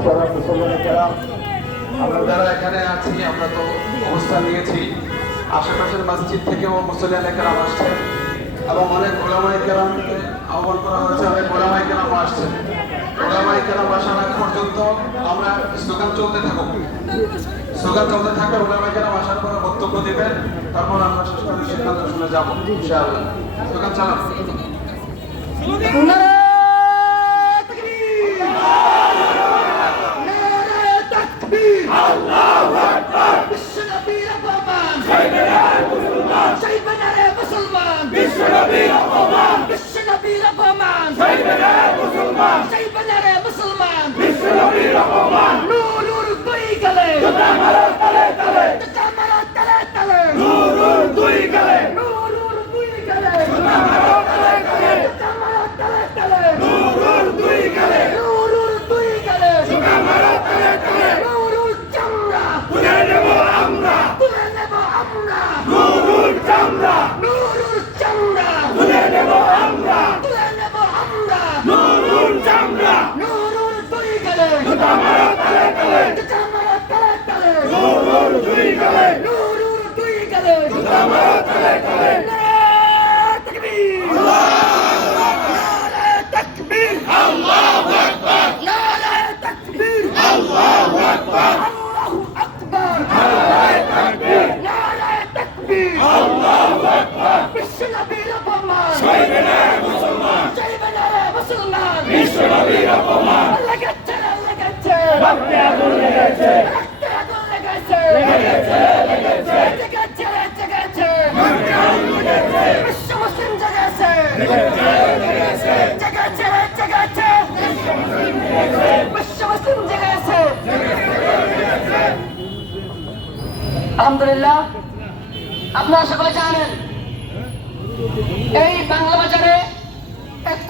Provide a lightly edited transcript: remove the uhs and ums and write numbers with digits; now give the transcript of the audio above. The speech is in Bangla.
মোশাররফ মুসলমান কেরাম, আমরা যারা এখানে আছি আমরা তো অবস্থান নিয়েছি, আশেপাশের মসজিদ থেকেও মুসল্লিয়ান কেরাম আসছেন এবং অনেক ওলামায়ে কেরামকে আহ্বান করা হয়েছে, অনেক ওলামায়ে কেরাম আসছেন। ওলামায়ে কেরাম আসার আগ পর্যন্ত আমরা স্লোগান চলতে থাকুক, স্লোগান চলতে থাকবে। ওলামায়ে কেরাম আসার পরে বক্তব্য দিবেন, তারপর আমরা শেষ করে সিদ্ধান্ত শুনে যাবো ইনশাআল্লাহ। স্লোগান চালান। আলহামদুলিল্লাহ, আপনারা সকলে জানেন এই বাংলা